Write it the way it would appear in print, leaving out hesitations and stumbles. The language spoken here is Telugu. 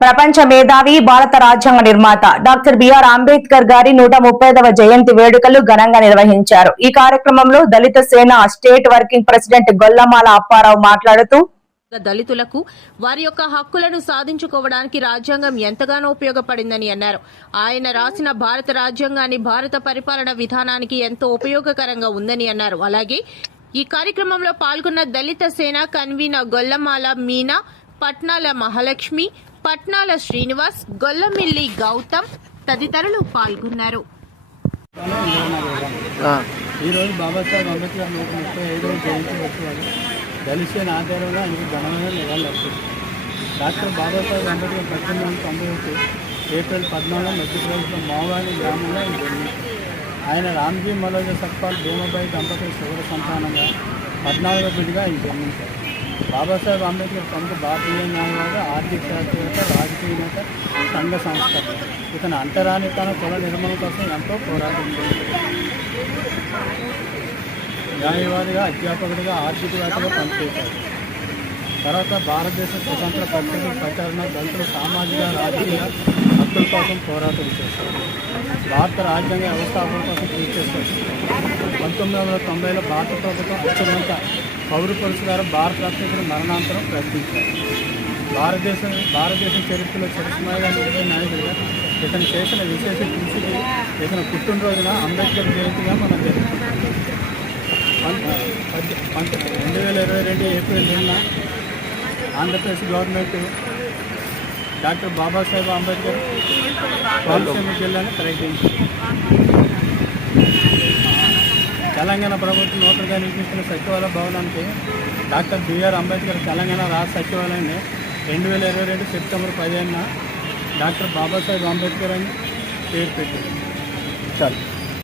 ప్రపంచ మేధావి, భారత రాజ్యాంగ నిర్మాత డాక్టర్ బిఆర్ అంబేద్కర్ గారి 130వ జయంతి వేడుకలు ఘనంగా నిర్వహించారు. ఈ కార్యక్రమంలో దళిత సేన స్టేట్ వర్కింగ్ ప్రెసిడెంట్ గొల్లమాల అప్పారావు మాట్లాడుతూ, దళితులకు వారి యొక్క హక్కులను సాధించుకోవడానికి రాజ్యాంగం ఎంతగానో ఉపయోగపడిందని అన్నారు. ఆయన రాసిన భారత రాజ్యాంగాన్ని భారత పరిపాలన విధానానికి ఎంతో ఉపయోగకరంగా ఉందని అన్నారు. అలాగే ఈ కార్యక్రమంలో పాల్గొన్న దళిత సేన కన్వీనర్ గొల్లమాల మీనా, పట్నాల మహాలక్ష్మి, పట్నాల శ్రీనివాస్, గొల్లమిల్లి గౌతమ్ తదితరులు పాల్గొన్నారు. ఈరోజు బాబాసాహెబ్ అంబేద్కర్ 135వ జయంతి ఉత్సవాలు దళిత సేన ఆధ్వర్యంలో ఆయనకు ఘనమైన నివాళులర్పించారు. డాక్టర్ బాబాసాహెబ్ అంబేద్కర్ 1891 ఏప్రిల్ 14 మధ్యప్రదేశ్లో మావాడి గ్రామంలో ఆయన జన్మించారు. ఆయన రామ్జీ మలోజ సత్పాల్ భూమబాయి దంపతుల చివరి సంతానంగా 14వ బిడ్డగా ఆయన జన్మించారు. బాబాసాహెబ్ అంబేద్కర్ ప్రముఖ భారతీయ న్యాయవాద, ఆర్థిక శాస్త్రవేత్త, రాజకీయ నేత, సంఘ సంస్కర్త. ఇతని అంటరానితన కుల నిర్మూలన కోసం ఎంతో పోరాటం చేశారు. న్యాయవాదిగా, అధ్యాపకుడిగా, ఆర్థికవేత్తగా పనిచేశారు. తర్వాత భారతదేశ స్వతంత్ర పరిస్థితుల ప్రచారణ, దళితుల సామాజిక, రాజకీయ హక్కుల కోసం పోరాటం చేశారు. భారత రాజ్యాంగ వ్యవస్థాపన కోసం కృషి చేశారు. 1990లో భారత ప్రభుత్వం అత్యున్నత పౌర పురస్కారం భారత రత్న మరణాంతరం ప్రకటించారు. భారతదేశం చరిత్రలో చిరస్మరణీయంగా నిలిచిన నాయకుడిగా ఇతను చేసిన విశేష కృషికి ఇతను పుట్టినరోజున అంబేద్కర్ జయంతిగా మనం జరుపుకుంటాం. 2022 April 2న Andhra Pradesh government doctor Babasaheb Ambedkar Konaseema జిల్లాని ప్రకటించింది. తెలంగాణ ప్రభుత్వం నూతనంగా నిర్మించిన సచివాలయ భవనానికి డాక్టర్ బిఆర్ అంబేద్కర్ తెలంగాణ రాష్ట్ర సచివాలయాన్ని 2022 సెప్టెంబర్ 15న డాక్టర్ బాబాసాహెబ్ అంబేద్కర్ అని పేరు పెట్టింది. చాలు.